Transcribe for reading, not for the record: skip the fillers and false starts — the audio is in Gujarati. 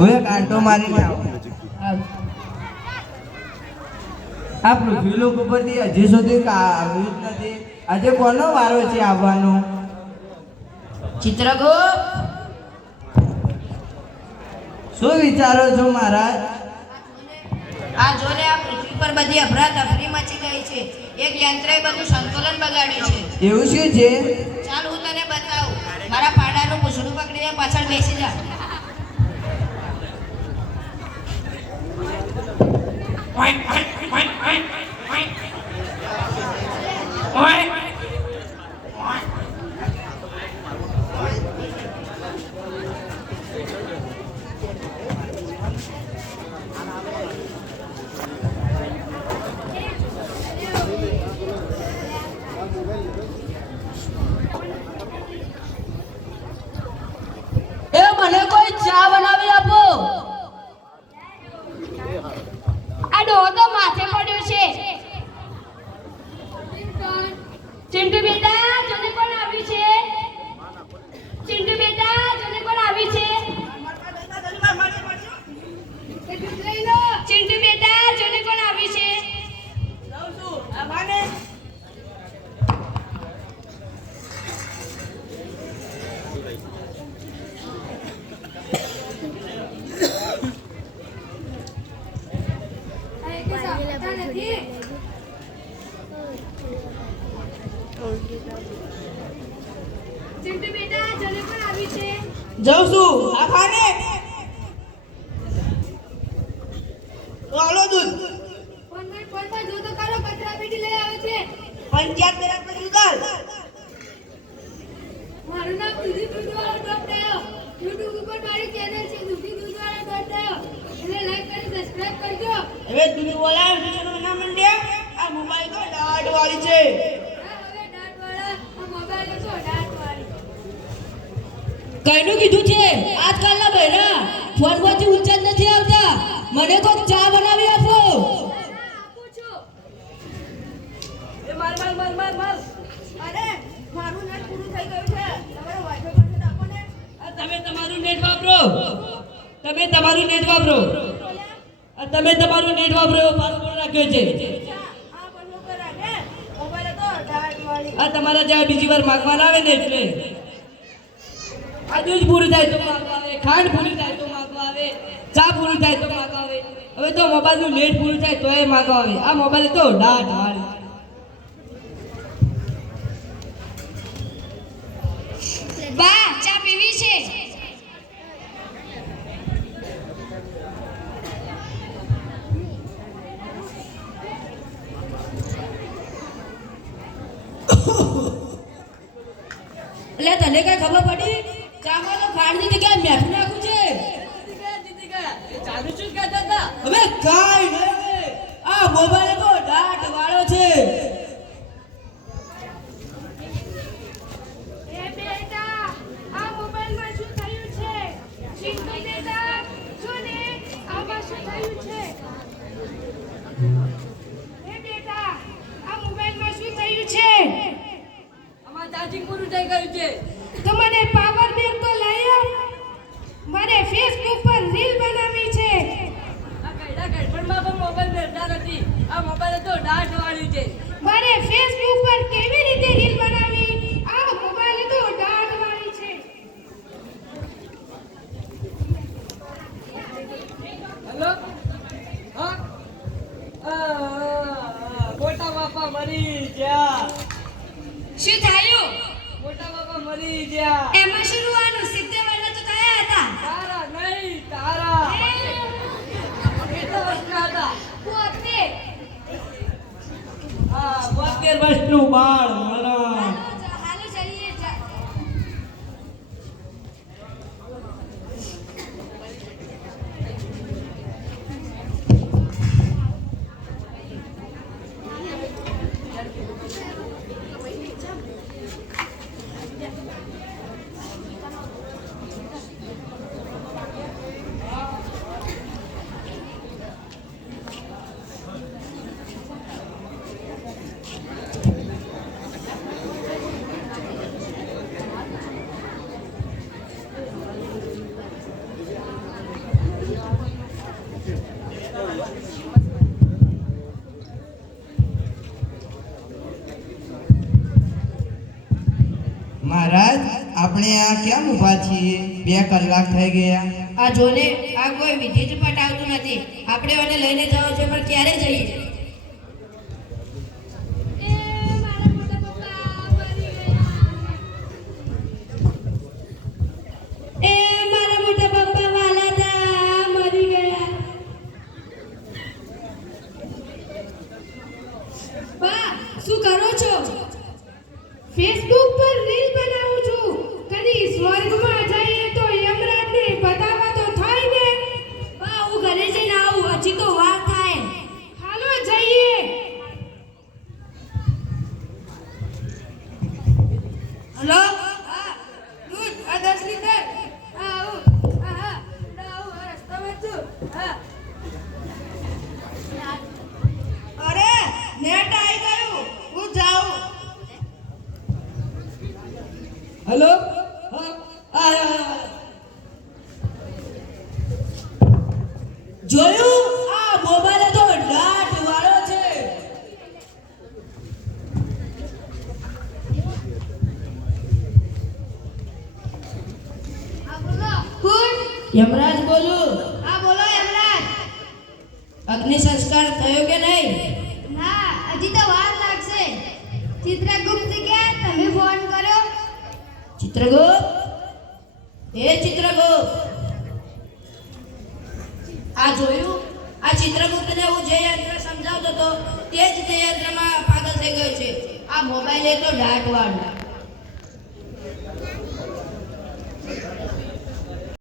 હું કાંટો મારીને આવું આ પૃથ્વી લોક ઉપરથી હજી સુધી આવ્યું જ નથી. આજે કોનો વારો છે આવવાનો? ચિત્રગુપ્ત, શું વિચારો છો મહારાજ? આ જોને આ પૃથ્વી પર બધી અફરાતફરી મચી ગઈ છે. એક યંત્રએ બધું સંતુલન બગાડ્યું છે. એવું શું છે? ચાલ હું તને બતાવું. મારા પાડાનું પૂછડું પકડીને પાછળ બેસી જા. મને કોઈ ચા બનાવી આપો. આ ડોહો તો માથે પડ્યો છે. ચિંટુ બેટા, જોને કોણ આવી છે? ચિંટુ બેટા, જોને કોણ આવી છે? ચિંટુ બેટા, જોને કોણ આવી છે? ચિંટુ બેટા, જોને કોણ આવી છે? જાઉં છું. આ ખાને આલો દૂધ. ફોન પર જો તો કરો, કચરા પેટી લઈ આવે છે. પંચાયત તરફ પર ઉતાર. મારું નામ દૂધીવાળો ડોક્ટર. YouTube ઉપર મારી ચેનલ છે દૂધીવાળો ડોક્ટર. એને લાઈક કરી સબસ્ક્રાઇબ કરજો. હવે તું બોલાવ વિષયનું નામ મંડ્યા. આ મોબાઈલ તો દાઢ વાળી છે. હવે દાંતવાળા આ મોબાઈલ તો દાંતવાળી. કઈનું કીધું છે? આજકાલના બહેરા ફોનમાંથી ઊંચા જ નથી આવતા. મને કોક ચા બનાવી આપો. આપું છું. માર અરે મારું નેટ પૂરું થઈ ગયું છે. તમારો વાઈફાઈ પાસે આપો ને. તમે તમારું નેટ વાપરો. તમે તમારું નેટ વાપરો. તમે તમારું નેટ વાપરો એવો પાસવર્ડ રાખ્યો છે. આ બંધ કરા ને મોબાઈલ તો દાંતવાળી. આ તમારા જ્યાં બીજી વાર માંગવા આવે ને એટલે આ દૂધ પૂરું થાય તો માંગવા આવે, ખાંડ પૂરી થાય તો માંગવા આવે, ચા પૂરી થાય તો માંગવા આવે. હવે તો મોબાઈલનું નેટ પૂરું થાય તો એ માંગવા આવે. આ મોબાઈલ તો દાંત વાળી. બા ચા પીવી છે. એટલે તને કઈ ખબર પડી? ચામાં તો ખાંડની જગ્યાએ મેઠું નાખ્યું છે. ચાલુ શું કહેતા હતા? હવે કાઈ નહીં. આ મોબાઈલ તો દાંત વાળો છે. એ બેટા આ મોબાઈલમાં શું થયું છે? ચિંટુ બેટા શું ને આમાં શું થયું છે? એ બેટા આ મોબાઈલમાં શું થયું છે? આમાં ચાર્જિંગ પૂરું થઈ ગયું છે. તો મને પાવર બેંક તો લઈ આવ. મારે ફેસબુક પર રીલ બનાવવી છે. આ કઈડા કઈપણમાં પણ મોબાઈલ બેઠા નથી. આ મોબાઈલ તો દાંત વાળી છે. મારે ફેસબુક પર કેવી રીતે રીલ બનાવવી? આ મોબાઈલ તો દાંતવાળી છે. હેલો, હા, મોટા બાપા મરી ગયા. શું થયું? મોટા બાપા મરી ગયા. એમાં શું રૂવાનું? 70 વર્ષના તો થયા હતા. તારા નહીં, તારા. કેટલા વર્ષના હતા? પોતે. હા, 72 વર્ષનું બાળ મારા. હાલો ચલીએ. આપણે આ કેમ ઊભા છીએ? 2 કલાક થઈ ગયા. આ જોને આ કોઈ વિધિ જ પટાવતું નથી. આપણે એને લઈને જવા છે પણ ક્યારે જઈએ? એ મારા મોટા પપ્પા મરી ગયા. એ મારા મોટા પપ્પા વાલા હતા મરી ગયા. બા શું કરો છો? ફેસબુક પર રીલ બનાવું છું. કદી સ્વર્ગમાં જઈએ તો યમરાજને બતાવવા તો થાય ને. બા હું ઘરે જઈને આવું, હજી તો વાર થાય. હાલો જઈએ. હલો હા દૂધ આ 10 લીટર. હા આવું. હા હા આવું આ રસ્તામાં છું. હા અરે નેટ આવી ગયું. હું જાઉં. હેલો હા આ જોયું આ મોબાઈલ તો લાટ વાળો છે. આ બોલો કોણ? યમરાજ બોલું. હા બોલો યમરાજ. અગ્નિ સંસ્કાર થયો કે નહીં? ના હજી તો વાર લાગશે. ચિત્રગુપ્ત ક્યાં તમે ફોન કર્યો? ચિત્રગુપ્ત એ ચિત્રગુપ્ત આ જોયું? આ ચિત્રગુપ્તને હું જે યંત્ર સમજાવતો હતો તે જ તે યંત્રમાં પાગલ થઈ ગયો છે. આ મોબાઈલ એ તો દાટ વાળો.